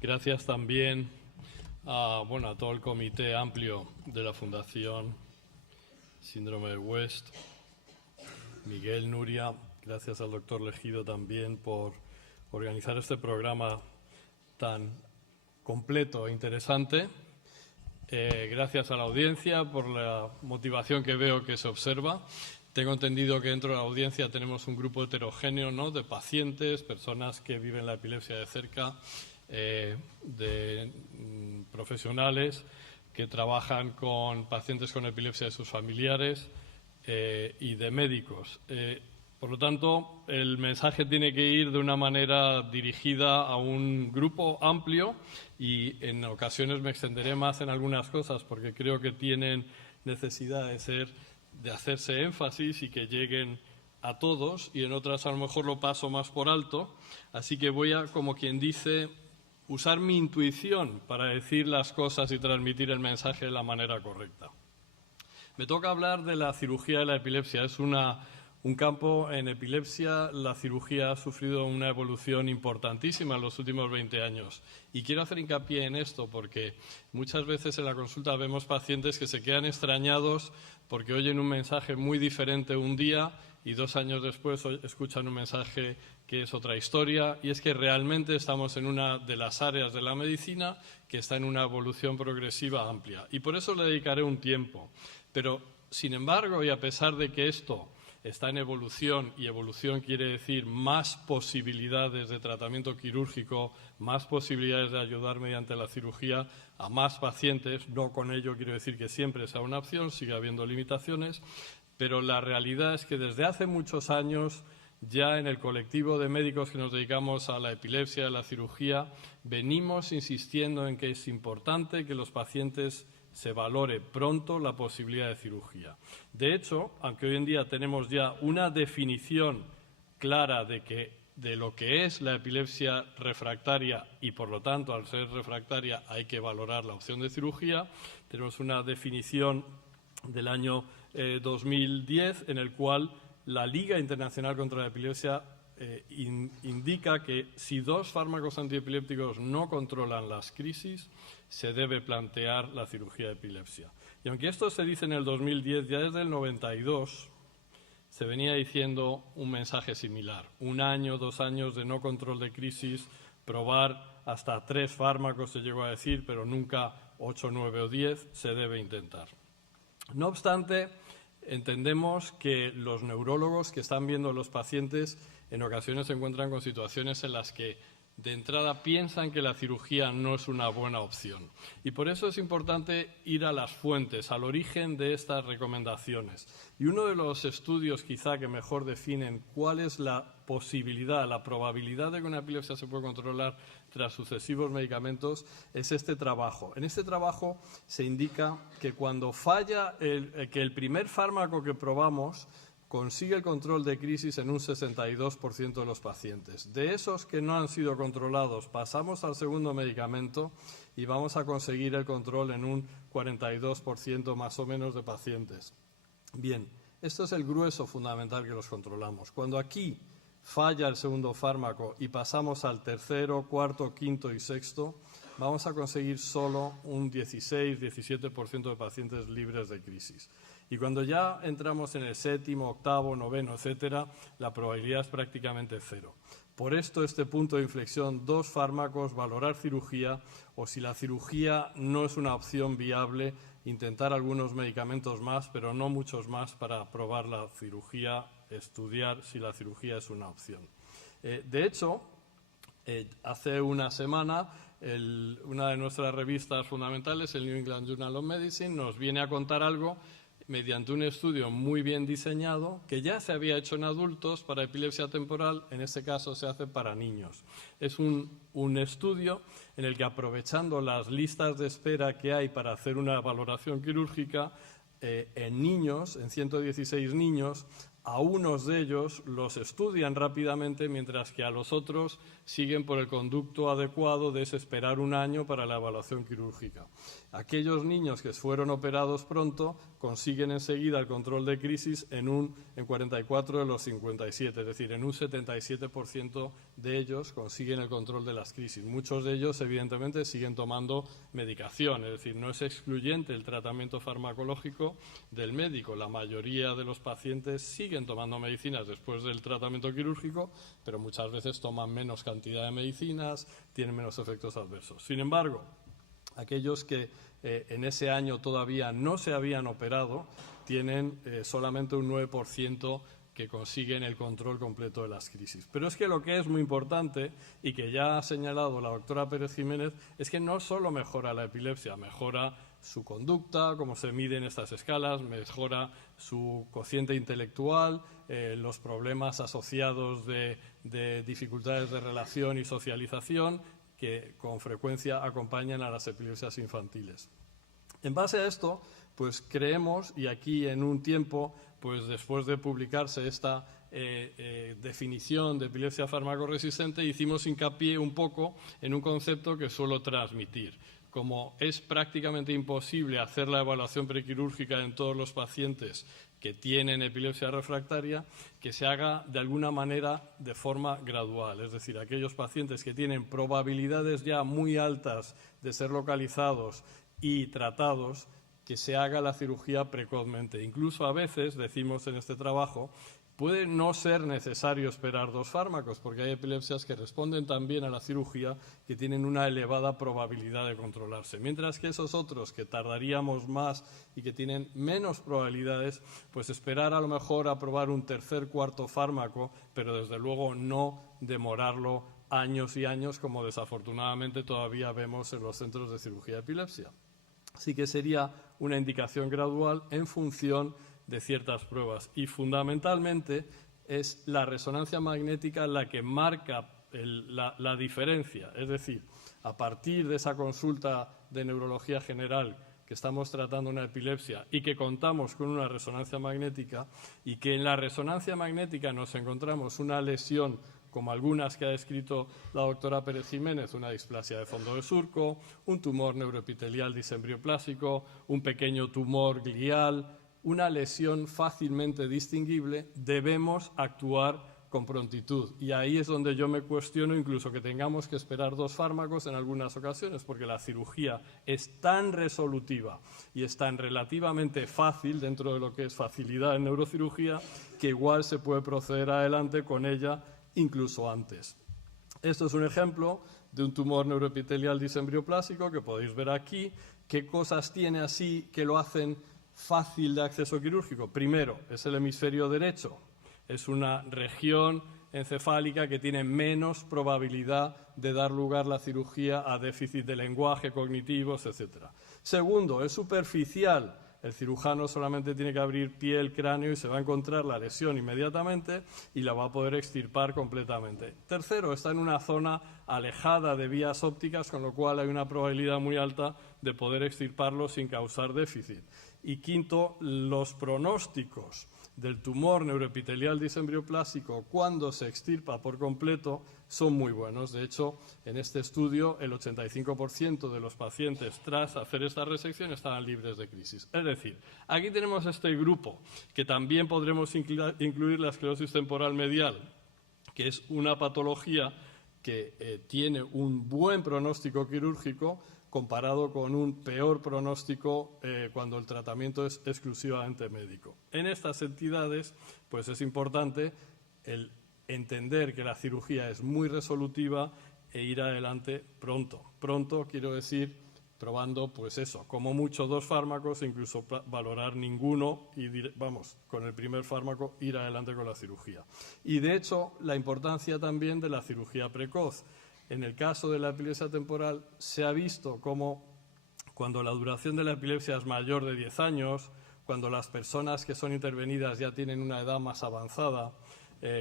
Gracias también a todo el comité amplio de la Fundación Síndrome de West, Miguel, Nuria, gracias al doctor Legido también por organizar este programa tan completo e interesante. Gracias a la audiencia por la motivación que veo que se observa. Tengo entendido que dentro de la audiencia tenemos un grupo heterogéneo, ¿no?, de pacientes, personas que viven la epilepsia de cerca, de profesionales que trabajan con pacientes con epilepsia de sus familiares y de médicos. Por lo tanto, el mensaje tiene que ir de una manera dirigida a un grupo amplio y en ocasiones me extenderé más en algunas cosas porque creo que tienen necesidad de hacerse énfasis y que lleguen a todos, y en otras a lo mejor lo paso más por alto. Así que voy a, como quien dice, usar mi intuición para decir las cosas y transmitir el mensaje de la manera correcta. Me toca hablar de la cirugía de la epilepsia. Es un campo en epilepsia. La cirugía ha sufrido una evolución importantísima en los últimos 20 años. Y quiero hacer hincapié en esto porque muchas veces en la consulta vemos pacientes que se quedan extrañados porque oyen un mensaje muy diferente un día y 2 años después escuchan un mensaje que es otra historia. Y es que realmente estamos en una de las áreas de la medicina que está en una evolución progresiva amplia. Y por eso le dedicaré un tiempo. Pero, sin embargo, y a pesar de que esto está en evolución, y evolución quiere decir más posibilidades de tratamiento quirúrgico, más posibilidades de ayudar mediante la cirugía a más pacientes, no con ello quiero decir que siempre sea una opción, sigue habiendo limitaciones, pero la realidad es que desde hace muchos años ya en el colectivo de médicos que nos dedicamos a la epilepsia y a la cirugía venimos insistiendo en que es importante que los pacientes se valore pronto la posibilidad de cirugía. De hecho, aunque hoy en día tenemos ya una definición clara de lo que es la epilepsia refractaria y, por lo tanto, al ser refractaria hay que valorar la opción de cirugía, tenemos una definición del año 2010 en el cual la Liga Internacional contra la Epilepsia indica que si 2 fármacos antiepilépticos no controlan las crisis, se debe plantear la cirugía de epilepsia. Y aunque esto se dice en el 2010, ya desde el 92 se venía diciendo un mensaje similar. 1 año, 2 años de no control de crisis, probar hasta 3 fármacos se llegó a decir, pero nunca 8, 9 o 10, se debe intentar. No obstante, entendemos que los neurólogos que están viendo a los pacientes en ocasiones se encuentran con situaciones en las que de entrada piensan que la cirugía no es una buena opción. Y por eso es importante ir a las fuentes, al origen de estas recomendaciones. Y uno de los estudios quizá que mejor definen cuál es la posibilidad, la probabilidad de que una epilepsia se pueda controlar tras sucesivos medicamentos es este trabajo. En este trabajo se indica que cuando falla que el primer fármaco que probamos consigue el control de crisis en un 62% de los pacientes. De esos que no han sido controlados, pasamos al segundo medicamento y vamos a conseguir el control en un 42% más o menos de pacientes. Bien, esto es el grueso fundamental que los controlamos. Cuando aquí falla el segundo fármaco y pasamos al tercero, cuarto, quinto y sexto, vamos a conseguir solo un 16-17% de pacientes libres de crisis. Y cuando ya entramos en el séptimo, octavo, noveno, etcétera, la probabilidad es prácticamente 0. Por esto, este punto de inflexión, 2 fármacos, valorar cirugía, o si la cirugía no es una opción viable, intentar algunos medicamentos más, pero no muchos más para probar la cirugía, estudiar si la cirugía es una opción. De hecho, hace una semana, una de nuestras revistas fundamentales, el New England Journal of Medicine, nos viene a contar algo mediante un estudio muy bien diseñado que ya se había hecho en adultos para epilepsia temporal, en este caso se hace para niños. Es un estudio en el que, aprovechando las listas de espera que hay para hacer una valoración quirúrgica, en niños, en 116 niños, a unos de ellos los estudian rápidamente, mientras que a los otros siguen por el conducto adecuado de esperar un año para la evaluación quirúrgica. Aquellos niños que fueron operados pronto consiguen enseguida el control de crisis en 44 de los 57, es decir, en un 77% de ellos consiguen el control de las crisis. Muchos de ellos, evidentemente, siguen tomando medicación, es decir, no es excluyente el tratamiento farmacológico del médico. La mayoría de los pacientes siguen tomando medicinas después del tratamiento quirúrgico, pero muchas veces toman menos cantidad de medicinas, tienen menos efectos adversos. Sin embargo, aquellos que en ese año todavía no se habían operado tienen solamente un 9% que consiguen el control completo de las crisis. Pero es que lo que es muy importante y que ya ha señalado la doctora Pérez Jiménez es que no solo mejora la epilepsia, mejora su conducta, cómo se miden estas escalas, mejora su cociente intelectual, los problemas asociados de dificultades de relación y socialización que con frecuencia acompañan a las epilepsias infantiles. En base a esto, pues creemos, y aquí en un tiempo, pues después de publicarse esta definición de epilepsia farmacoresistente, hicimos hincapié un poco en un concepto que suelo transmitir. Como es prácticamente imposible hacer la evaluación prequirúrgica en todos los pacientes que tienen epilepsia refractaria, que se haga de alguna manera de forma gradual. Es decir, aquellos pacientes que tienen probabilidades ya muy altas de ser localizados y tratados, que se haga la cirugía precozmente. Incluso a veces, decimos en este trabajo, puede no ser necesario esperar 2 fármacos, porque hay epilepsias que responden también a la cirugía que tienen una elevada probabilidad de controlarse. Mientras que esos otros que tardaríamos más y que tienen menos probabilidades, pues esperar a lo mejor a probar un tercer, cuarto fármaco, pero desde luego no demorarlo años y años, como desafortunadamente todavía vemos en los centros de cirugía de epilepsia. Así que sería una indicación gradual en función de ciertas pruebas. Y fundamentalmente es la resonancia magnética la que marca la diferencia. Es decir, a partir de esa consulta de neurología general que estamos tratando una epilepsia y que contamos con una resonancia magnética y que en la resonancia magnética nos encontramos una lesión como algunas que ha descrito la doctora Pérez Jiménez, una displasia de fondo de surco, un tumor neuroepitelial disembrioplásico, un pequeño tumor glial, una lesión fácilmente distinguible, debemos actuar con prontitud. Y ahí es donde yo me cuestiono incluso que tengamos que esperar 2 fármacos en algunas ocasiones, porque la cirugía es tan resolutiva y es tan relativamente fácil dentro de lo que es facilidad en neurocirugía, que igual se puede proceder adelante con ella incluso antes. Esto es un ejemplo de un tumor neuroepitelial disembrioplásico que podéis ver aquí. ¿Qué cosas tiene así que lo hacen fácil de acceso quirúrgico? Primero, es el hemisferio derecho. Es una región encefálica que tiene menos probabilidad de dar lugar a la cirugía a déficit de lenguaje, cognitivos, etc. Segundo, es superficial. El cirujano solamente tiene que abrir piel, cráneo y se va a encontrar la lesión inmediatamente y la va a poder extirpar completamente. Tercero, está en una zona alejada de vías ópticas, con lo cual hay una probabilidad muy alta de poder extirparlo sin causar déficit. Y quinto, los pronósticos del tumor neuroepitelial disembrioplásico cuando se extirpa por completo son muy buenos. De hecho, en este estudio el 85% de los pacientes tras hacer esta resección estaban libres de crisis. Es decir, aquí tenemos este grupo que también podremos incluir la esclerosis temporal medial, que es una patología que tiene un buen pronóstico quirúrgico comparado con un peor pronóstico cuando el tratamiento es exclusivamente médico. En estas entidades, pues es importante el entender que la cirugía es muy resolutiva e ir adelante pronto. Pronto quiero decir probando, pues eso, como mucho 2 fármacos, incluso valorar ninguno y, con el primer fármaco ir adelante con la cirugía. Y de hecho, la importancia también de la cirugía precoz. En el caso de la epilepsia temporal se ha visto cómo cuando la duración de la epilepsia es mayor de 10 años, cuando las personas que son intervenidas ya tienen una edad más avanzada,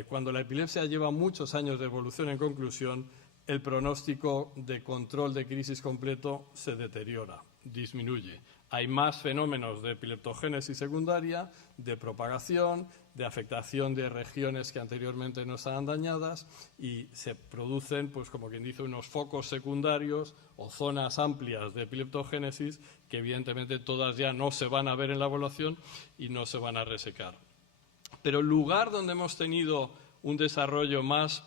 cuando la epilepsia lleva muchos años de evolución, en conclusión, el pronóstico de control de crisis completo se deteriora, disminuye. Hay más fenómenos de epileptogénesis secundaria, de propagación, de afectación de regiones que anteriormente no estaban dañadas y se producen, pues como quien dice, unos focos secundarios o zonas amplias de epileptogénesis que evidentemente todas ya no se van a ver en la evaluación y no se van a resecar. Pero el lugar donde hemos tenido un desarrollo más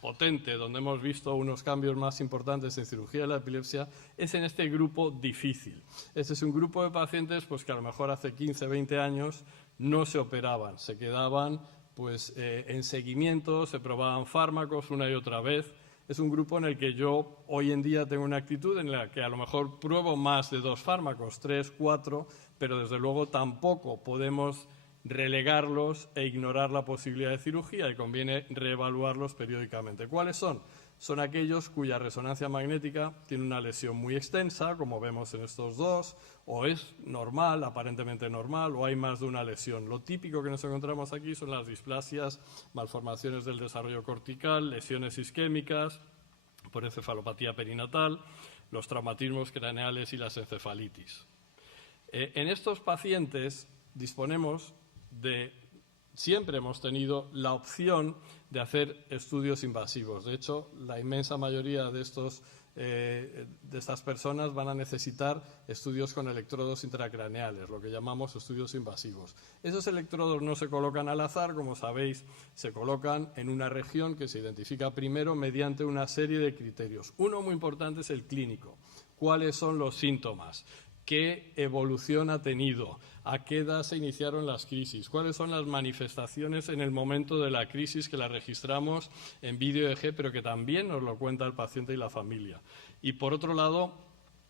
potente, donde hemos visto unos cambios más importantes en cirugía de la epilepsia, es en este grupo difícil. Este es un grupo de pacientes pues, que a lo mejor hace 15, 20 años no se operaban, se quedaban pues, en seguimiento, se probaban fármacos una y otra vez. Es un grupo en el que yo hoy en día tengo una actitud en la que a lo mejor pruebo más de 2 fármacos, 3, 4, pero desde luego tampoco podemos relegarlos e ignorar la posibilidad de cirugía y conviene reevaluarlos periódicamente. ¿Cuáles son? Son aquellos cuya resonancia magnética tiene una lesión muy extensa, como vemos en estos dos, o es normal, aparentemente normal, o hay más de una lesión. Lo típico que nos encontramos aquí son las displasias, malformaciones del desarrollo cortical, lesiones isquémicas, por encefalopatía perinatal, los traumatismos craneales y las encefalitis. En estos pacientes disponemos siempre hemos tenido la opción de hacer estudios invasivos. De hecho, la inmensa mayoría de estas personas van a necesitar estudios con electrodos intracraneales, lo que llamamos estudios invasivos. Esos electrodos no se colocan al azar, como sabéis, se colocan en una región que se identifica primero mediante una serie de criterios. Uno muy importante es el clínico. ¿Cuáles son los síntomas? ¿Qué evolución ha tenido? ¿A qué edad se iniciaron las crisis? ¿Cuáles son las manifestaciones en el momento de la crisis que las registramos en vídeo EEG, pero que también nos lo cuenta el paciente y la familia? Y por otro lado,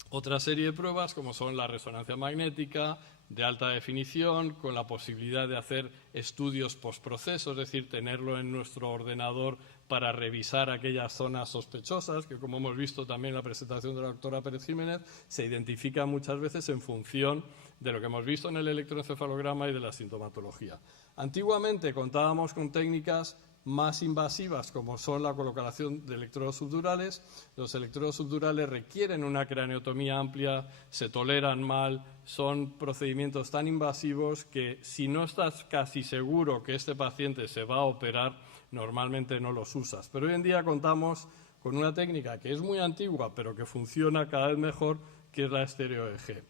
otra serie de pruebas como son la resonancia magnética de alta definición, con la posibilidad de hacer estudios postproceso, es decir, tenerlo en nuestro ordenador para revisar aquellas zonas sospechosas, que como hemos visto también en la presentación de la doctora Pérez Jiménez, se identifican muchas veces en función de lo que hemos visto en el electroencefalograma y de la sintomatología. Antiguamente contábamos con técnicas más invasivas, como son la colocación de electrodos subdurales. Los electrodos subdurales requieren una craneotomía amplia, se toleran mal, son procedimientos tan invasivos que si no estás casi seguro que este paciente se va a operar, normalmente no los usas. Pero hoy en día contamos con una técnica que es muy antigua, pero que funciona cada vez mejor, que es la estéreo EEG.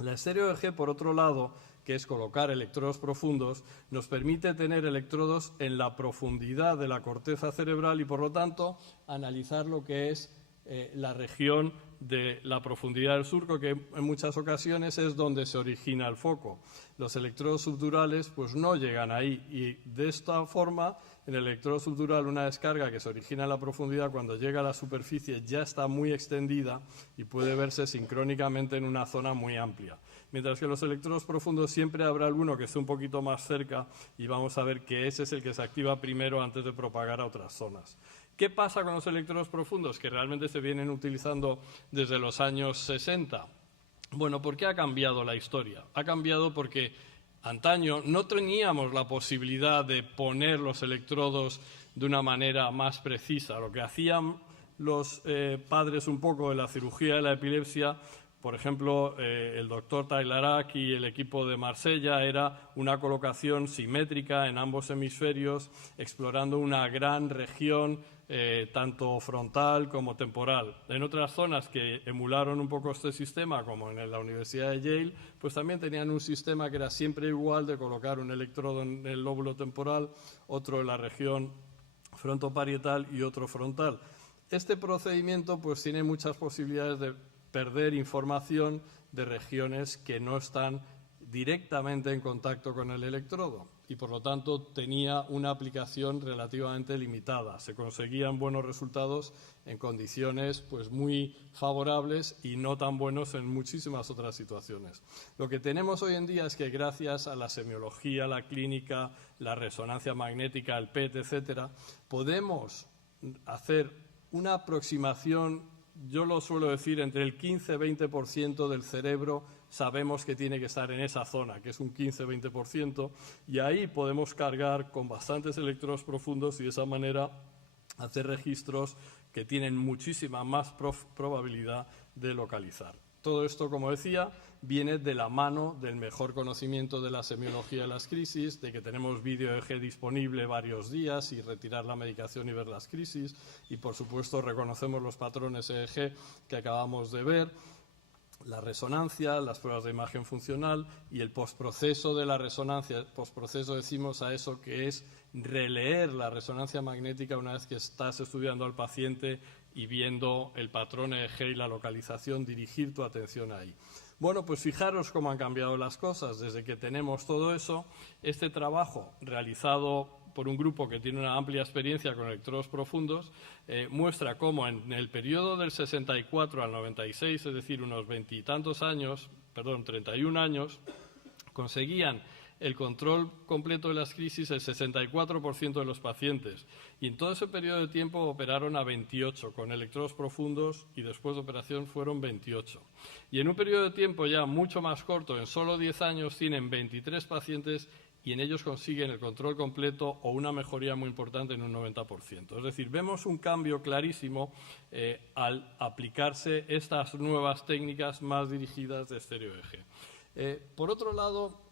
La estéreo EEG, por otro lado, que es colocar electrodos profundos, nos permite tener electrodos en la profundidad de la corteza cerebral y, por lo tanto, analizar lo que es la región de la profundidad del surco, que en muchas ocasiones es donde se origina el foco. Los electrodos subdurales pues no llegan ahí y de esta forma en el electrodo subdural una descarga que se origina en la profundidad cuando llega a la superficie ya está muy extendida y puede verse sincrónicamente en una zona muy amplia. Mientras que los electrodos profundos siempre habrá alguno que esté un poquito más cerca y vamos a ver que ese es el que se activa primero antes de propagar a otras zonas. ¿Qué pasa con los electrodos profundos que realmente se vienen utilizando desde los años 60? Bueno, ¿por qué ha cambiado la historia? Ha cambiado porque antaño no teníamos la posibilidad de poner los electrodos de una manera más precisa. Lo que hacían los padres un poco de la cirugía de la epilepsia, por ejemplo, el doctor Taylarac y el equipo de Marsella, era una colocación simétrica en ambos hemisferios, explorando una gran región tanto frontal como temporal. En otras zonas que emularon un poco este sistema, como en la Universidad de Yale, pues también tenían un sistema que era siempre igual, de colocar un electrodo en el lóbulo temporal, otro en la región frontoparietal y otro frontal. Este procedimiento pues tiene muchas posibilidades de perder información de regiones que no están directamente en contacto con el electrodo y por lo tanto tenía una aplicación relativamente limitada. Se conseguían buenos resultados en condiciones pues muy favorables y no tan buenos en muchísimas otras situaciones. Lo que tenemos hoy en día es que gracias a la semiología, la clínica, la resonancia magnética, el PET, etcétera, podemos hacer una aproximación, yo lo suelo decir, entre el 15-20% del cerebro sabemos que tiene que estar en esa zona, que es un 15-20%, y ahí podemos cargar con bastantes electrodos profundos y de esa manera hacer registros que tienen muchísima más probabilidad de localizar. Todo esto, como decía, viene de la mano del mejor conocimiento de la semiología de las crisis, de que tenemos vídeo EEG disponible varios días y retirar la medicación y ver las crisis, y por supuesto reconocemos los patrones EEG que acabamos de ver, la resonancia, las pruebas de imagen funcional y el postproceso de la resonancia. Postproceso decimos a eso que es releer la resonancia magnética una vez que estás estudiando al paciente y viendo el patrón EEG y la localización, dirigir tu atención ahí. Bueno, pues fijaros cómo han cambiado las cosas desde que tenemos todo eso. Este trabajo realizado por un grupo que tiene una amplia experiencia con electrodos profundos, muestra cómo en el periodo del 64 al 96, es decir, unos 31 años, conseguían el control completo de las crisis el 64% de los pacientes. Y en todo ese periodo de tiempo operaron a 28 con electrodos profundos y después de operación fueron 28. Y en un periodo de tiempo ya mucho más corto, en solo 10 años, tienen 23 pacientes y en ellos consiguen el control completo o una mejoría muy importante en un 90%. Es decir, vemos un cambio clarísimo al aplicarse estas nuevas técnicas más dirigidas de estéreo EEG. Por otro lado,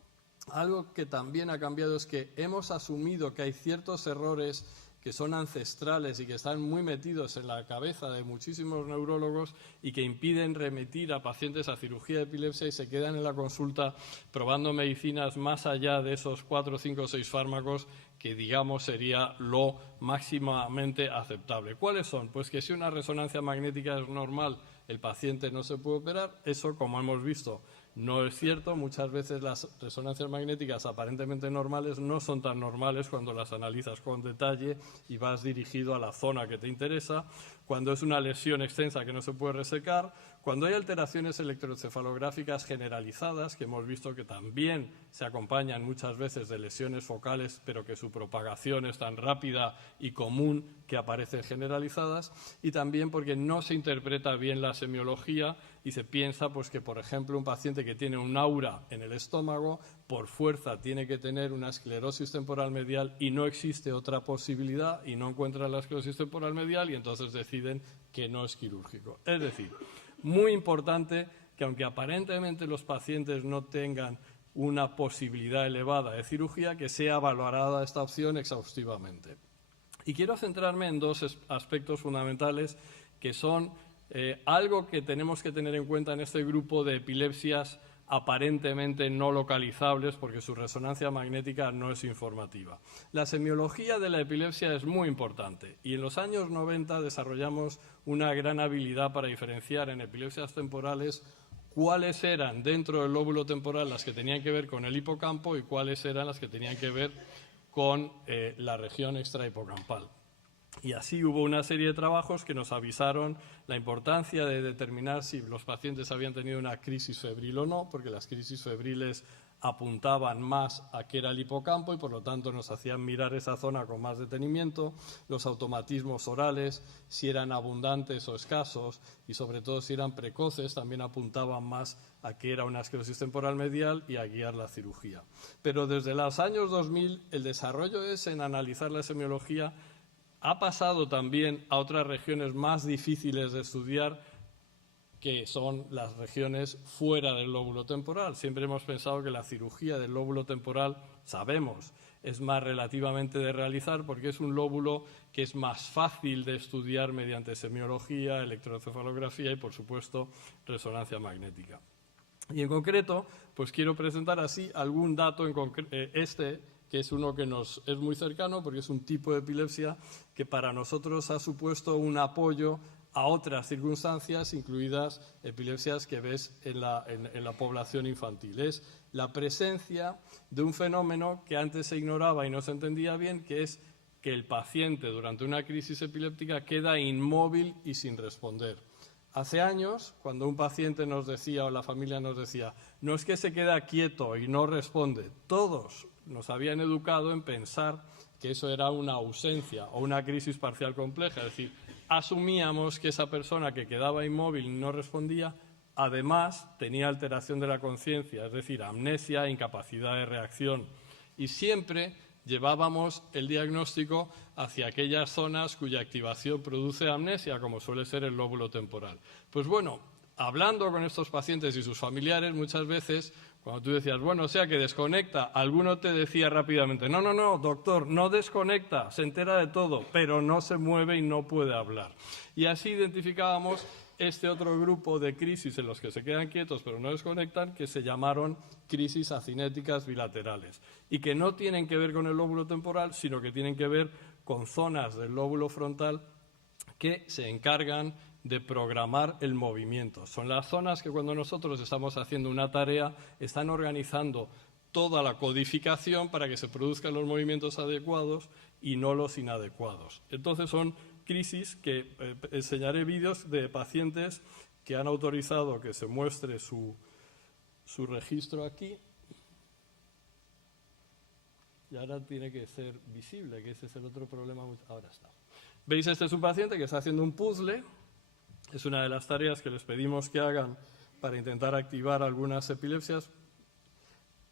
algo que también ha cambiado es que hemos asumido que hay ciertos errores que son ancestrales y que están muy metidos en la cabeza de muchísimos neurólogos y que impiden remitir a pacientes a cirugía de epilepsia y se quedan en la consulta probando medicinas más allá de esos 4, 5 o 6 fármacos que, digamos, sería lo máximamente aceptable. ¿Cuáles son? Pues que si una resonancia magnética es normal, el paciente no se puede operar. Eso, como hemos visto, no es cierto. Muchas veces las resonancias magnéticas aparentemente normales no son tan normales cuando las analizas con detalle y vas dirigido a la zona que te interesa, cuando es una lesión extensa que no se puede resecar, cuando hay alteraciones electroencefalográficas generalizadas, que hemos visto que también se acompañan muchas veces de lesiones focales, pero que su propagación es tan rápida y común que aparecen generalizadas, y también porque no se interpreta bien la semiología y se piensa pues, que, por ejemplo, un paciente que tiene un aura en el estómago, por fuerza tiene que tener una esclerosis temporal medial y no existe otra posibilidad y no encuentran la esclerosis temporal medial y entonces deciden que no es quirúrgico. Es decir, muy importante que aunque aparentemente los pacientes no tengan una posibilidad elevada de cirugía, que sea valorada esta opción exhaustivamente. Y quiero centrarme en dos aspectos fundamentales que son algo que tenemos que tener en cuenta en este grupo de epilepsias aparentemente no localizables porque su resonancia magnética no es informativa. La semiología de la epilepsia es muy importante y en los años 90 desarrollamos una gran habilidad para diferenciar en epilepsias temporales cuáles eran dentro del lóbulo temporal las que tenían que ver con el hipocampo y cuáles eran las que tenían que ver con la región extrahipocampal. Y así hubo una serie de trabajos que nos avisaron la importancia de determinar si los pacientes habían tenido una crisis febril o no, porque las crisis febriles apuntaban más a que era el hipocampo y por lo tanto nos hacían mirar esa zona con más detenimiento, los automatismos orales, si eran abundantes o escasos y sobre todo si eran precoces, también apuntaban más a que era una esclerosis temporal medial y a guiar la cirugía. Pero desde los años 2000 el desarrollo es en analizar la semiología ha pasado también a otras regiones más difíciles de estudiar, que son las regiones fuera del lóbulo temporal. Siempre hemos pensado que la cirugía del lóbulo temporal, sabemos, es más relativamente de realizar porque es un lóbulo que es más fácil de estudiar mediante semiología, electroencefalografía y, por supuesto, resonancia magnética. Y en concreto, pues quiero presentar así algún dato en que es uno que nos es muy cercano porque es un tipo de epilepsia que para nosotros ha supuesto un apoyo a otras circunstancias, incluidas epilepsias que ves en la población infantil. Es la presencia de un fenómeno que antes se ignoraba y no se entendía bien, que es que el paciente durante una crisis epiléptica queda inmóvil y sin responder. Hace años, cuando un paciente nos decía o la familia nos decía, no es que se queda quieto y no responde, todos nos habían educado en pensar que eso era una ausencia o una crisis parcial compleja, es decir, asumíamos que esa persona que quedaba inmóvil y no respondía, además tenía alteración de la conciencia, es decir, amnesia, incapacidad de reacción, y siempre llevábamos el diagnóstico hacia aquellas zonas cuya activación produce amnesia, como suele ser el lóbulo temporal. Pues bueno, hablando con estos pacientes y sus familiares, muchas veces, cuando tú decías, bueno, o sea que desconecta, alguno te decía rápidamente, no, doctor, no desconecta, se entera de todo, pero no se mueve y no puede hablar. Y así identificábamos este otro grupo de crisis en los que se quedan quietos pero no desconectan, que se llamaron crisis acinéticas bilaterales, y que no tienen que ver con el lóbulo temporal, sino que tienen que ver con zonas del lóbulo frontal que se encargan de programar el movimiento. Son las zonas que cuando nosotros estamos haciendo una tarea están organizando toda la codificación para que se produzcan los movimientos adecuados y no los inadecuados. Entonces son crisis que enseñaré vídeos de pacientes que han autorizado que se muestre su registro aquí. Y ahora tiene que ser visible, que ese es el otro problema. Ahora está. ¿Veis? Este es un paciente que está haciendo un puzzle. Es una de las tareas que les pedimos que hagan para intentar activar algunas epilepsias.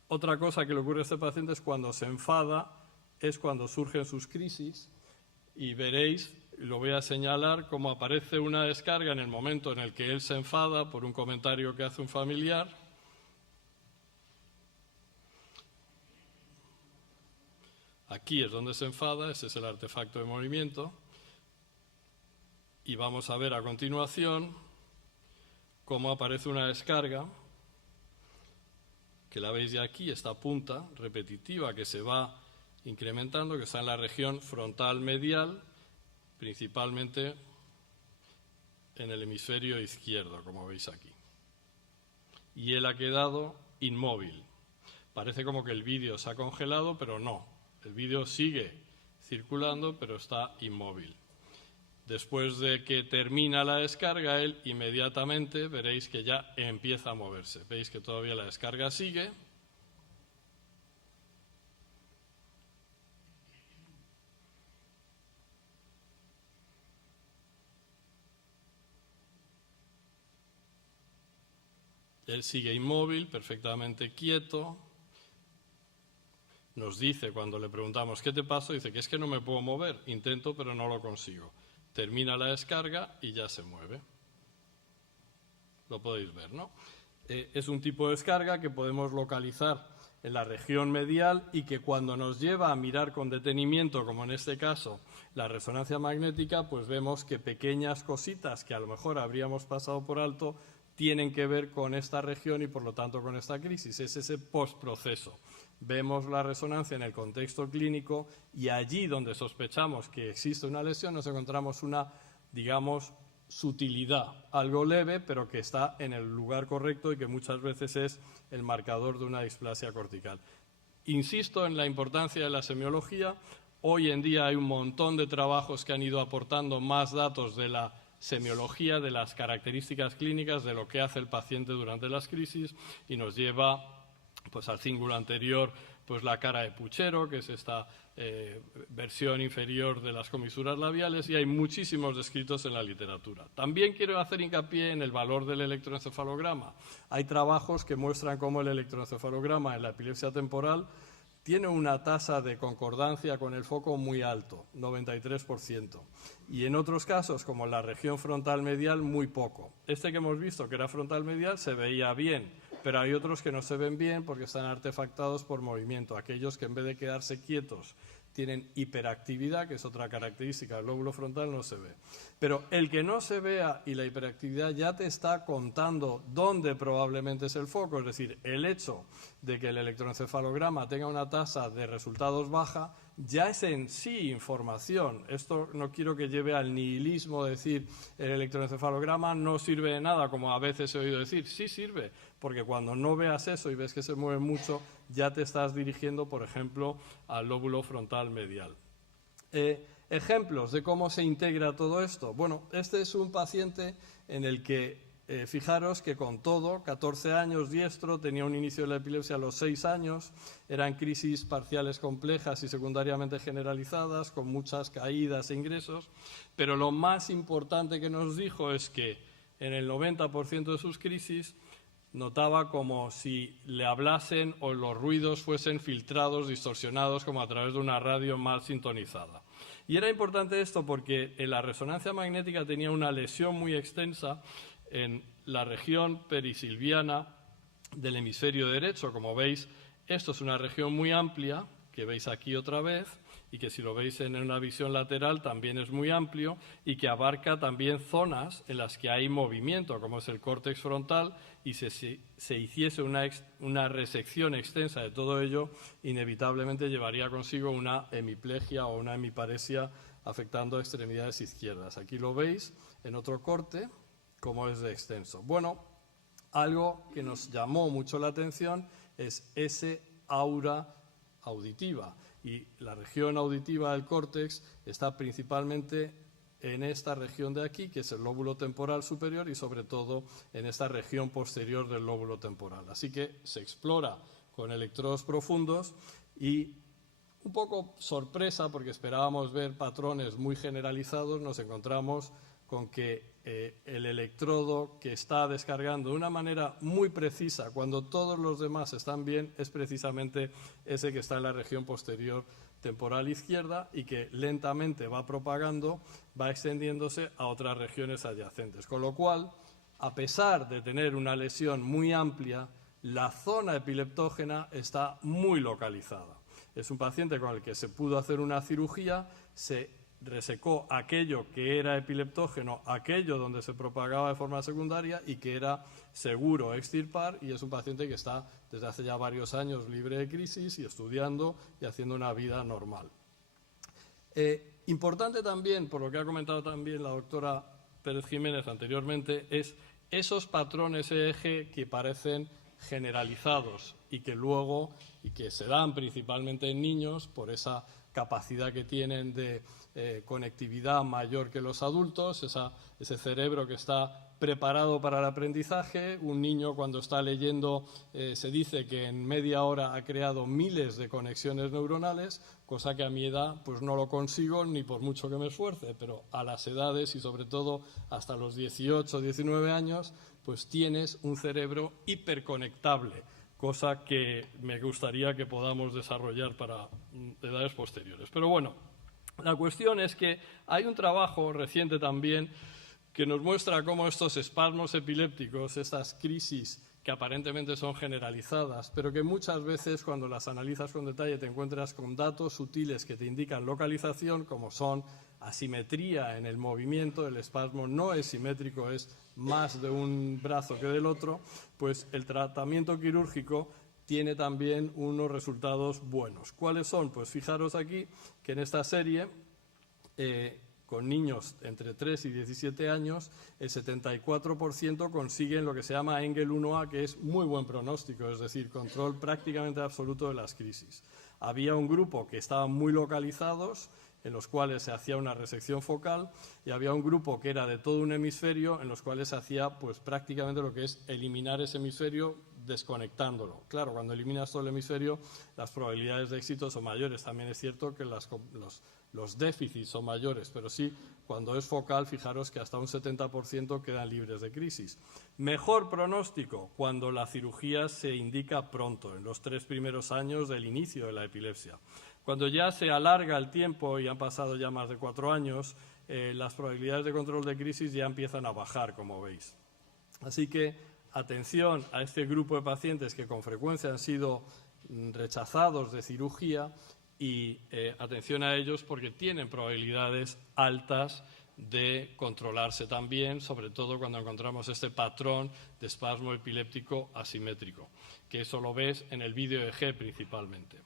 Otra cosa que le ocurre a este paciente es cuando se enfada, es cuando surgen sus crisis. Y veréis, lo voy a señalar, cómo aparece una descarga en el momento en el que él se enfada por un comentario que hace un familiar. Aquí es donde se enfada, ese es el artefacto de movimiento. Y vamos a ver a continuación cómo aparece una descarga, que la veis ya aquí, esta punta repetitiva que se va incrementando, que está en la región frontal medial, principalmente en el hemisferio izquierdo, como veis aquí. Y él ha quedado inmóvil. Parece como que el vídeo se ha congelado, pero no. El vídeo sigue circulando, pero está inmóvil. Después de que termina la descarga, él inmediatamente veréis que ya empieza a moverse. Veis que todavía la descarga sigue. Él sigue inmóvil, perfectamente quieto. Nos dice, cuando le preguntamos ¿qué te pasa?, dice que es que no me puedo mover, intento pero no lo consigo. Termina la descarga y ya se mueve. Lo podéis ver, ¿no? Es un tipo de descarga que podemos localizar en la región medial y que cuando nos lleva a mirar con detenimiento, como en este caso, la resonancia magnética, pues vemos que pequeñas cositas que a lo mejor habríamos pasado por alto tienen que ver con esta región y por lo tanto con esta crisis. Es ese postproceso. Vemos la resonancia en el contexto clínico y allí donde sospechamos que existe una lesión nos encontramos una, digamos, sutilidad, algo leve, pero que está en el lugar correcto y que muchas veces es el marcador de una displasia cortical. Insisto en la importancia de la semiología. Hoy en día hay un montón de trabajos que han ido aportando más datos de la semiología, de las características clínicas, de lo que hace el paciente durante las crisis, y nos lleva pues al cíngulo anterior, pues la cara de puchero, que es esta versión inferior de las comisuras labiales, y hay muchísimos descritos en la literatura. También quiero hacer hincapié en el valor del electroencefalograma. Hay trabajos que muestran cómo el electroencefalograma en la epilepsia temporal tiene una tasa de concordancia con el foco muy alto, 93%. Y en otros casos, como la región frontal medial, muy poco. Este que hemos visto, que era frontal medial, se veía bien, pero hay otros que no se ven bien porque están artefactados por movimiento. Aquellos que en vez de quedarse quietos tienen hiperactividad, que es otra característica del lóbulo frontal, no se ve. Pero el que no se vea y la hiperactividad ya te está contando dónde probablemente es el foco, es decir, el hecho de que el electroencefalograma tenga una tasa de resultados baja ya es en sí información. Esto no quiero que lleve al nihilismo, decir el electroencefalograma no sirve de nada, como a veces he oído decir. Sí sirve, porque cuando no veas eso y ves que se mueve mucho, ya te estás dirigiendo, por ejemplo, al lóbulo frontal medial. Ejemplos de cómo se integra todo esto. Bueno, este es un paciente en el que, fijaros que con todo, 14 años, diestro, tenía un inicio de la epilepsia a los 6 años, eran crisis parciales complejas y secundariamente generalizadas, con muchas caídas e ingresos, pero lo más importante que nos dijo es que en el 90% de sus crisis notaba como si le hablasen o los ruidos fuesen filtrados, distorsionados, como a través de una radio mal sintonizada. Y era importante esto porque en la resonancia magnética tenía una lesión muy extensa en la región perisilviana del hemisferio derecho. Como veis, esto es una región muy amplia, que veis aquí otra vez, y que si lo veis en una visión lateral también es muy amplio y que abarca también zonas en las que hay movimiento, como es el córtex frontal, y si se hiciese una resección extensa de todo ello, inevitablemente llevaría consigo una hemiplegia o una hemiparesia afectando a extremidades izquierdas. Aquí lo veis en otro corte, como es de extenso. Bueno, algo que nos llamó mucho la atención es ese aura auditiva. Y la región auditiva del córtex está principalmente en esta región de aquí, que es el lóbulo temporal superior, y sobre todo en esta región posterior del lóbulo temporal. Así que se explora con electrodos profundos y, un poco sorpresa, porque esperábamos ver patrones muy generalizados, nos encontramos con que el electrodo que está descargando de una manera muy precisa cuando todos los demás están bien es precisamente ese que está en la región posterior temporal izquierda y que lentamente va propagando, va extendiéndose a otras regiones adyacentes. Con lo cual, a pesar de tener una lesión muy amplia, la zona epileptógena está muy localizada. Es un paciente con el que se pudo hacer una cirugía, se resecó aquello que era epileptógeno, aquello donde se propagaba de forma secundaria y que era seguro extirpar, y es un paciente que está desde hace ya varios años libre de crisis y estudiando y haciendo una vida normal. Importante también, por lo que ha comentado también la doctora Pérez Jiménez anteriormente, es esos patrones EEG que parecen generalizados y que se dan principalmente en niños por esa capacidad que tienen de conectividad mayor que los adultos, ese cerebro que está preparado para el aprendizaje. Un niño, cuando está leyendo, se dice que en media hora ha creado miles de conexiones neuronales, cosa que a mi edad pues no lo consigo ni por mucho que me esfuerce, pero a las edades y sobre todo hasta los 18 o 19 años pues tienes un cerebro hiperconectable, cosa que me gustaría que podamos desarrollar para edades posteriores. Pero bueno, la cuestión es que hay un trabajo reciente también que nos muestra cómo estos espasmos epilépticos, estas crisis que aparentemente son generalizadas, pero que muchas veces cuando las analizas con detalle te encuentras con datos sutiles que te indican localización, como son asimetría en el movimiento, el espasmo no es simétrico, es más de un brazo que del otro, pues el tratamiento quirúrgico tiene también unos resultados buenos. ¿Cuáles son? Pues fijaros aquí que en esta serie, con niños entre 3 y 17 años, el 74% consiguen lo que se llama Engel 1A, que es muy buen pronóstico, es decir, control prácticamente absoluto de las crisis. Había un grupo que estaban muy localizados, en los cuales se hacía una resección focal, y había un grupo que era de todo un hemisferio, en los cuales se hacía pues, prácticamente lo que es eliminar ese hemisferio desconectándolo. Claro, cuando eliminas todo el hemisferio, las probabilidades de éxito son mayores. También es cierto que los déficits son mayores, pero sí, cuando es focal, fijaros que hasta un 70% quedan libres de crisis. Mejor pronóstico cuando la cirugía se indica pronto, en los 3 primeros años del inicio de la epilepsia. Cuando ya se alarga el tiempo y han pasado ya más de 4 años, las probabilidades de control de crisis ya empiezan a bajar, como veis. Así que atención a este grupo de pacientes que con frecuencia han sido rechazados de cirugía y atención a ellos porque tienen probabilidades altas de controlarse también, sobre todo cuando encontramos este patrón de espasmo epiléptico asimétrico, que eso lo ves en el vídeo EEG principalmente.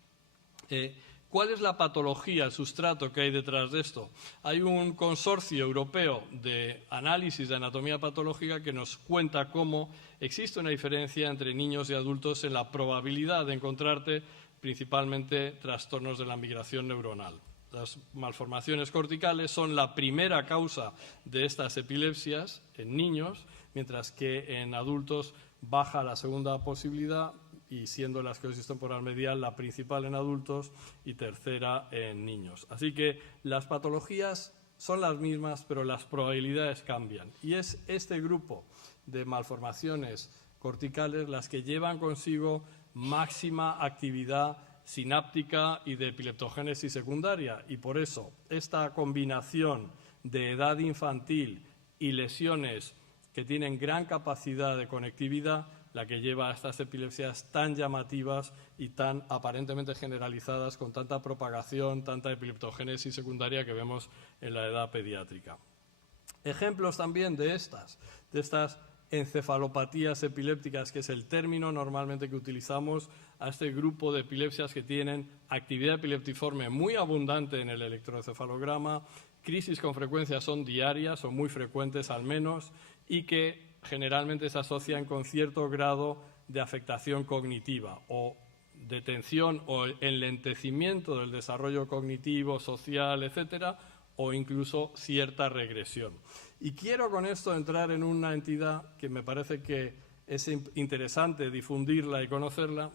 ¿Cuál es la patología, el sustrato que hay detrás de esto? Hay un consorcio europeo de análisis de anatomía patológica que nos cuenta cómo existe una diferencia entre niños y adultos en la probabilidad de encontrarte principalmente trastornos de la migración neuronal. Las malformaciones corticales son la primera causa de estas epilepsias en niños, mientras que en adultos baja la segunda posibilidad, y siendo la esclerosis temporal medial la principal en adultos y tercera en niños. Así que las patologías son las mismas, pero las probabilidades cambian. Y es este grupo de malformaciones corticales las que llevan consigo máxima actividad sináptica y de epileptogénesis secundaria. Y por eso esta combinación de edad infantil y lesiones que tienen gran capacidad de conectividad, la que lleva a estas epilepsias tan llamativas y tan aparentemente generalizadas, con tanta propagación, tanta epileptogénesis secundaria que vemos en la edad pediátrica. Ejemplos también de estas encefalopatías epilépticas, que es el término normalmente que utilizamos a este grupo de epilepsias que tienen actividad epileptiforme muy abundante en el electroencefalograma, crisis con frecuencia son diarias o muy frecuentes al menos, y que generalmente se asocian con cierto grado de afectación cognitiva o detención o enlentecimiento del desarrollo cognitivo, social, etcétera, o incluso cierta regresión. Y quiero con esto entrar en una entidad que me parece que es interesante difundirla y conocerla,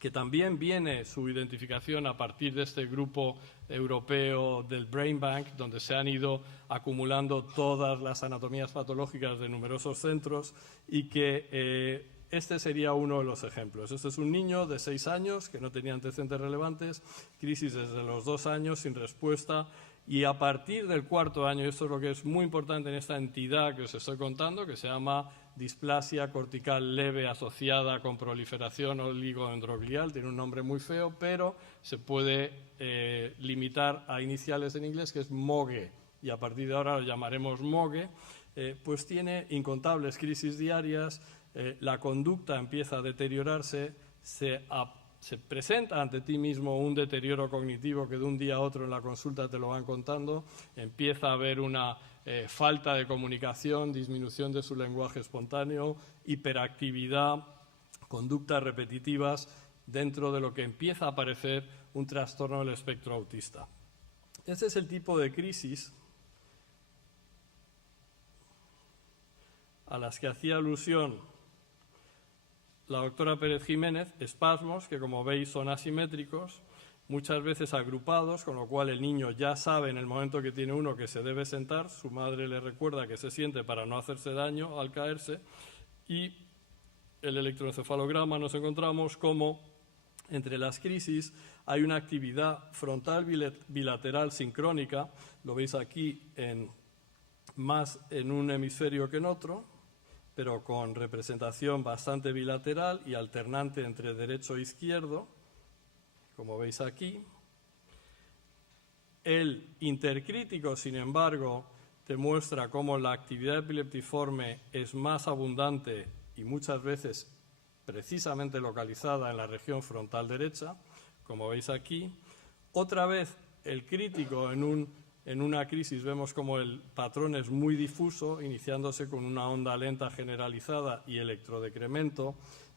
que también viene su identificación a partir de este grupo europeo del Brain Bank, donde se han ido acumulando todas las anatomías patológicas de numerosos centros, y que este sería uno de los ejemplos. Este es un niño de 6 años que no tenía antecedentes relevantes, crisis desde los 2 años sin respuesta, y a partir del 4º año, y esto es lo que es muy importante en esta entidad que os estoy contando, que se llama displasia cortical leve asociada con proliferación oligodendroglial, tiene un nombre muy feo, pero se puede limitar a iniciales en inglés, que es MOGE, y a partir de ahora lo llamaremos MOGE, pues tiene incontables crisis diarias, la conducta empieza a deteriorarse, se presenta ante ti mismo un deterioro cognitivo que de un día a otro en la consulta te lo van contando, empieza a haber una falta de comunicación, disminución de su lenguaje espontáneo, hiperactividad, conductas repetitivas, dentro de lo que empieza a aparecer un trastorno del espectro autista. Este es el tipo de crisis a las que hacía alusión la doctora Pérez Jiménez, espasmos que, como veis, son asimétricos, muchas veces agrupados, con lo cual el niño ya sabe en el momento que tiene uno que se debe sentar, su madre le recuerda que se siente para no hacerse daño al caerse, y el electroencefalograma nos encontramos como entre las crisis hay una actividad frontal bilateral sincrónica, lo veis aquí más en un hemisferio que en otro, pero con representación bastante bilateral y alternante entre derecho e izquierdo, como veis aquí. El intercrítico, sin embargo, te muestra cómo la actividad epileptiforme es más abundante y muchas veces precisamente localizada en la región frontal derecha, como veis aquí. Otra vez, el crítico en una crisis vemos como el patrón es muy difuso, iniciándose con una onda lenta generalizada y electrodecremento.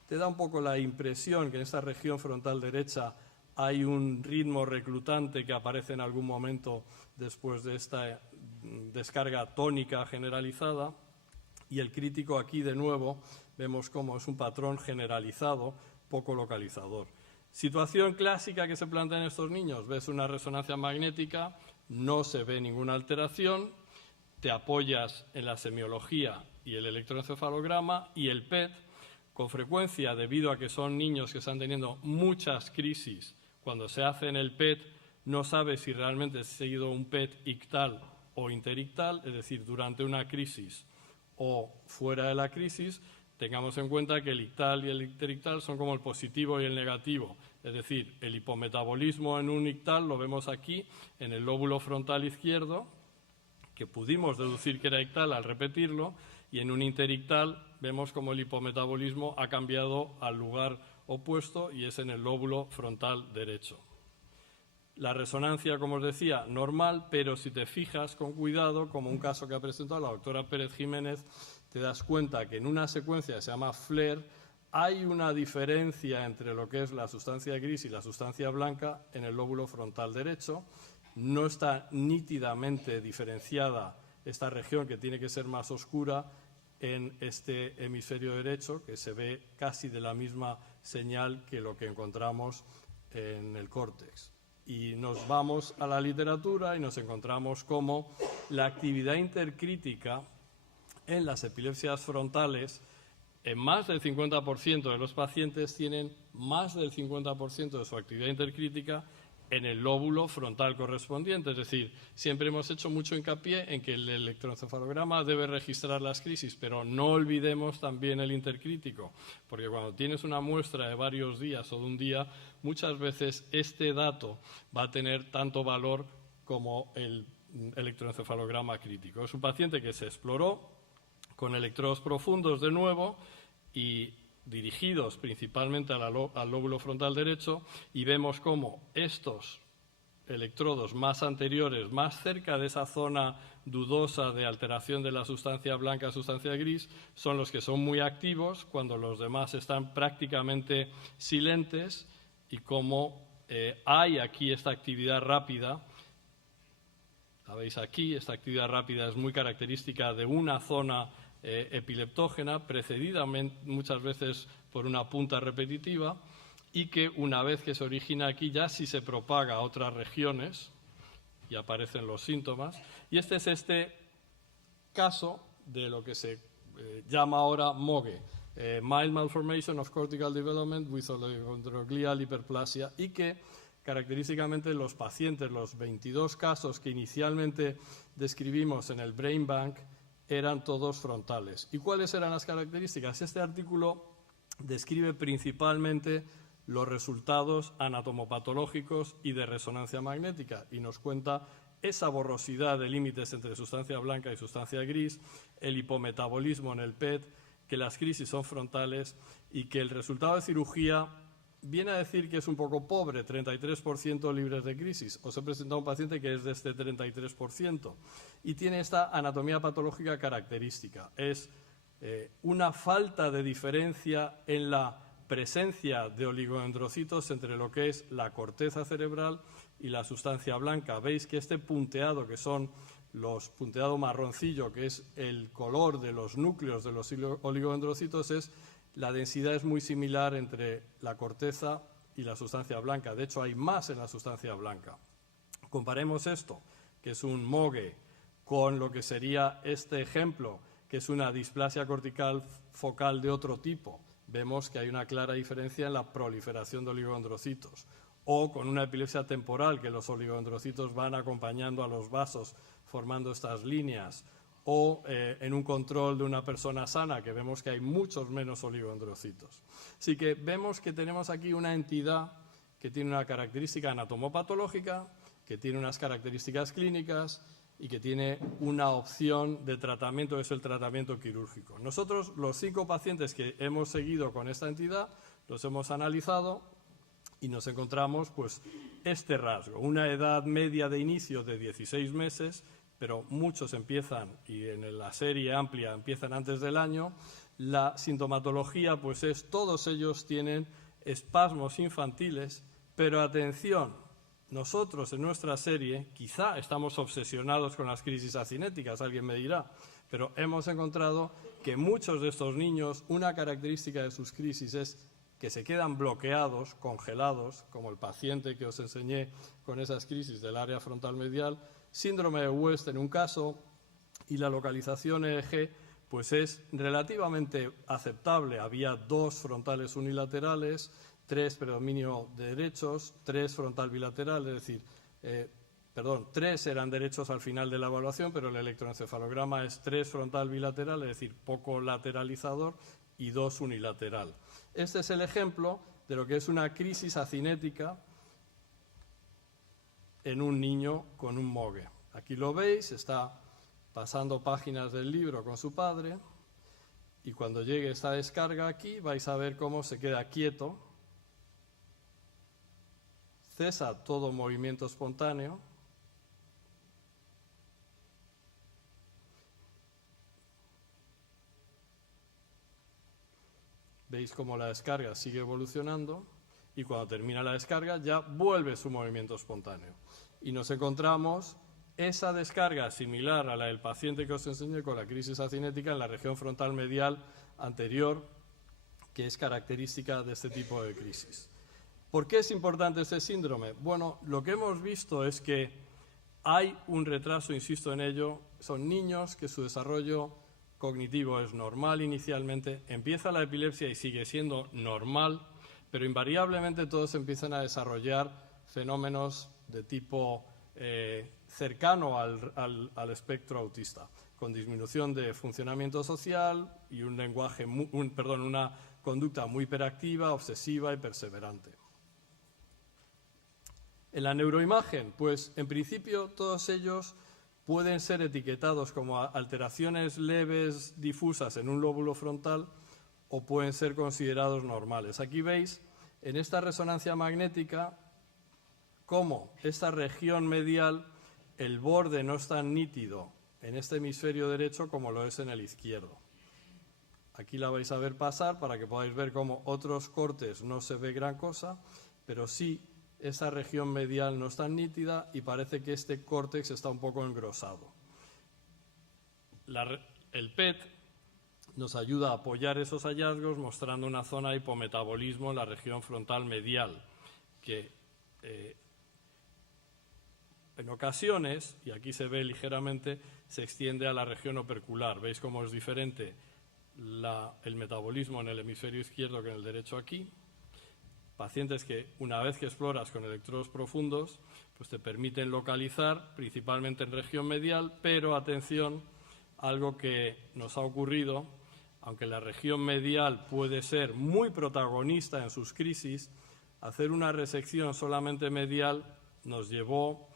Te da un poco la impresión que en esta región frontal derecha hay un ritmo reclutante que aparece en algún momento después de esta descarga tónica generalizada. Y el crítico aquí, de nuevo, vemos cómo es un patrón generalizado, poco localizador. Situación clásica que se plantea en estos niños. Ves una resonancia magnética, no se ve ninguna alteración, te apoyas en la semiología y el electroencefalograma y el PET, con frecuencia, debido a que son niños que están teniendo muchas crisis, cuando se hace en el PET no sabes si realmente ha seguido un PET ictal o interictal, es decir, durante una crisis o fuera de la crisis. Tengamos en cuenta que el ictal y el interictal son como el positivo y el negativo. Es decir, el hipometabolismo en un ictal lo vemos aquí en el lóbulo frontal izquierdo, que pudimos deducir que era ictal al repetirlo, y en un interictal vemos como el hipometabolismo ha cambiado al lugar opuesto y es en el lóbulo frontal derecho. La resonancia, como os decía, normal, pero si te fijas con cuidado, como un caso que ha presentado la doctora Pérez Jiménez, te das cuenta que en una secuencia que se llama FLAIR hay una diferencia entre lo que es la sustancia gris y la sustancia blanca en el lóbulo frontal derecho. No está nítidamente diferenciada esta región, que tiene que ser más oscura, en este hemisferio derecho, que se ve casi de la misma señal que lo que encontramos en el córtex. Y nos vamos a la literatura y nos encontramos como la actividad intercrítica en las epilepsias frontales, en más del 50% de los pacientes tienen más del 50% de su actividad intercrítica en el lóbulo frontal correspondiente. Es decir, siempre hemos hecho mucho hincapié en que el electroencefalograma debe registrar las crisis, pero no olvidemos también el intercrítico, porque cuando tienes una muestra de varios días o de un día, muchas veces este dato va a tener tanto valor como el electroencefalograma crítico. Es un paciente que se exploró con electrodos profundos de nuevo y dirigidos principalmente al lóbulo frontal derecho, y vemos cómo estos electrodos más anteriores, más cerca de esa zona dudosa de alteración de la sustancia blanca a sustancia gris, son los que son muy activos cuando los demás están prácticamente silentes, y cómo hay aquí esta actividad rápida. La veis aquí, esta actividad rápida es muy característica de una zona epileptógena, precedida muchas veces por una punta repetitiva, y que una vez que se origina aquí ya sí se propaga a otras regiones y aparecen los síntomas. Y este es este caso de lo que se llama ahora MOGE, Mild Malformation of Cortical Development with Oligodendroglial Hyperplasia, y que característicamente los pacientes, los 22 casos que inicialmente describimos en el Brain Bank, eran todos frontales. ¿Y cuáles eran las características? Este artículo describe principalmente los resultados anatomopatológicos y de resonancia magnética, y nos cuenta esa borrosidad de límites entre sustancia blanca y sustancia gris, el hipometabolismo en el PET, que las crisis son frontales y que el resultado de cirugía viene a decir que es un poco pobre, 33% libres de crisis. Os he presentado un paciente que es de este 33% y tiene esta anatomía patológica característica. Es una falta de diferencia en la presencia de oligodendrocitos entre lo que es la corteza cerebral y la sustancia blanca. Veis que este punteado, que son los punteado marroncillo, que es el color de los núcleos de los oligodendrocitos, la densidad es muy similar entre la corteza y la sustancia blanca. De hecho, hay más en la sustancia blanca. Comparemos esto, que es un MOGE, con lo que sería este ejemplo, que es una displasia cortical focal de otro tipo. Vemos que hay una clara diferencia en la proliferación de oligodendrocitos. O con una epilepsia temporal, que los oligodendrocitos van acompañando a los vasos formando estas líneas. O en un control de una persona sana, que vemos que hay muchos menos oligodendrocitos. Así que vemos que tenemos aquí una entidad que tiene una característica anatomopatológica, que tiene unas características clínicas y que tiene una opción de tratamiento, que es el tratamiento quirúrgico. Nosotros, los 5 pacientes que hemos seguido con esta entidad, los hemos analizado y nos encontramos pues este rasgo, una edad media de inicio de 16 meses, pero muchos empiezan, y en la serie amplia empiezan antes del año. La sintomatología, pues todos ellos tienen espasmos infantiles, pero atención, nosotros en nuestra serie quizá estamos obsesionados con las crisis acinéticas, alguien me dirá, pero hemos encontrado que muchos de estos niños, una característica de sus crisis es que se quedan bloqueados, congelados, como el paciente que os enseñé con esas crisis del área frontal medial, síndrome de West en un caso, y la localización EEG pues es relativamente aceptable. Había 2 frontales unilaterales, 3 predominio de derechos, 3 frontal bilateral, es decir, 3 eran derechos al final de la evaluación, pero el electroencefalograma es 3 frontal bilateral, es decir, poco lateralizador, y 2 unilateral. Este es el ejemplo de lo que es una crisis acinética en un niño con un MOGE. Aquí lo veis, está pasando páginas del libro con su padre, y cuando llegue esta descarga aquí vais a ver cómo se queda quieto, cesa todo movimiento espontáneo, veis cómo la descarga sigue evolucionando, y cuando termina la descarga ya vuelve su movimiento espontáneo. Y nos encontramos esa descarga similar a la del paciente que os enseñé con la crisis acinética en la región frontal medial anterior, que es característica de este tipo de crisis. ¿Por qué es importante este síndrome? Bueno, lo que hemos visto es que hay un retraso, insisto en ello, son niños que su desarrollo cognitivo es normal inicialmente, empieza la epilepsia y sigue siendo normal, pero invariablemente todos empiezan a desarrollar fenómenos de tipo cercano al espectro autista, con disminución de funcionamiento social y un lenguaje, una conducta muy hiperactiva, obsesiva y perseverante. En la neuroimagen, pues en principio todos ellos pueden ser etiquetados como alteraciones leves, difusas en un lóbulo frontal o pueden ser considerados normales. Aquí veis en esta resonancia magnética cómo esta región medial, el borde no es tan nítido en este hemisferio derecho como lo es en el izquierdo. Aquí la vais a ver pasar para que podáis ver cómo otros cortes no se ve gran cosa, pero sí esa región medial no es tan nítida y parece que este córtex está un poco engrosado. El PET nos ayuda a apoyar esos hallazgos mostrando una zona de hipometabolismo en la región frontal medial, que en ocasiones, y aquí se ve ligeramente, se extiende a la región opercular. ¿Veis cómo es diferente el metabolismo en el hemisferio izquierdo que en el derecho aquí? Pacientes que una vez que exploras con electrodos profundos, pues te permiten localizar principalmente en región medial, pero atención, algo que nos ha ocurrido, aunque la región medial puede ser muy protagonista en sus crisis, hacer una resección solamente medial nos llevó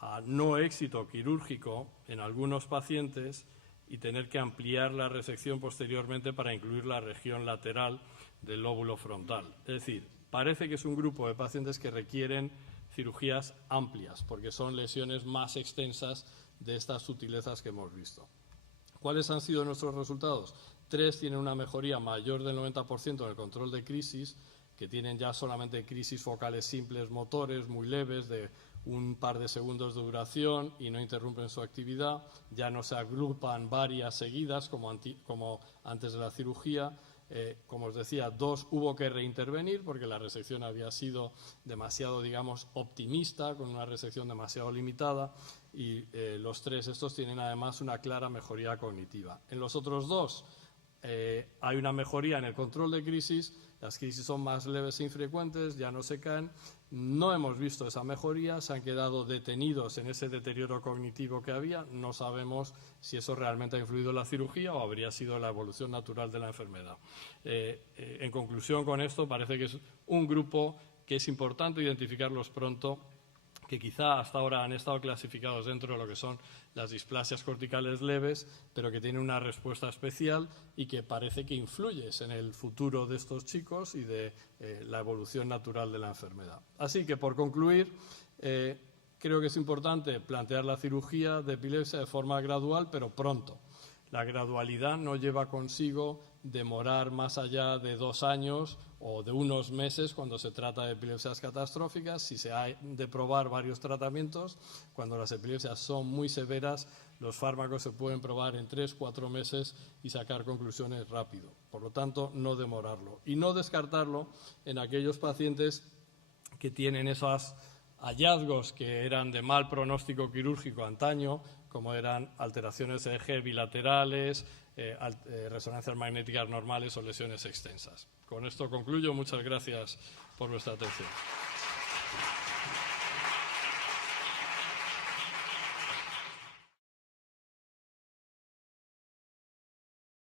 a no éxito quirúrgico en algunos pacientes y tener que ampliar la resección posteriormente para incluir la región lateral del lóbulo frontal. Es decir, parece que es un grupo de pacientes que requieren cirugías amplias porque son lesiones más extensas de estas sutilezas que hemos visto. ¿Cuáles han sido nuestros resultados? 3 tienen una mejoría mayor del 90% en el control de crisis, que tienen ya solamente crisis focales simples motores muy leves de un par de segundos de duración y no interrumpen su actividad, ya no se agrupan varias seguidas como antes de la cirugía. Como os decía, 2 hubo que reintervenir porque la resección había sido demasiado, digamos, optimista, con una resección demasiado limitada, y los 3 estos tienen además una clara mejoría cognitiva. En los otros 2 hay una mejoría en el control de crisis, las crisis son más leves e infrecuentes, ya no se caen, no hemos visto esa mejoría, se han quedado detenidos en ese deterioro cognitivo que había, no sabemos si eso realmente ha influido en la cirugía o habría sido la evolución natural de la enfermedad. En conclusión con esto, parece que es un grupo que es importante identificarlos pronto, que quizá hasta ahora han estado clasificados dentro de lo que son las displasias corticales leves, pero que tienen una respuesta especial y que parece que influyes en el futuro de estos chicos y de la evolución natural de la enfermedad. Así que, por concluir, creo que es importante plantear la cirugía de epilepsia de forma gradual, pero pronto. La gradualidad no lleva consigo demorar más allá de 2 años o de unos meses cuando se trata de epilepsias catastróficas. Si se ha de probar varios tratamientos, cuando las epilepsias son muy severas, los fármacos se pueden probar en 3-4 meses y sacar conclusiones rápido. Por lo tanto, no demorarlo. Y no descartarlo en aquellos pacientes que tienen esos hallazgos que eran de mal pronóstico quirúrgico antaño, como eran alteraciones de eje bilaterales, resonancias magnéticas normales o lesiones extensas. Con esto concluyo. Muchas gracias por vuestra atención.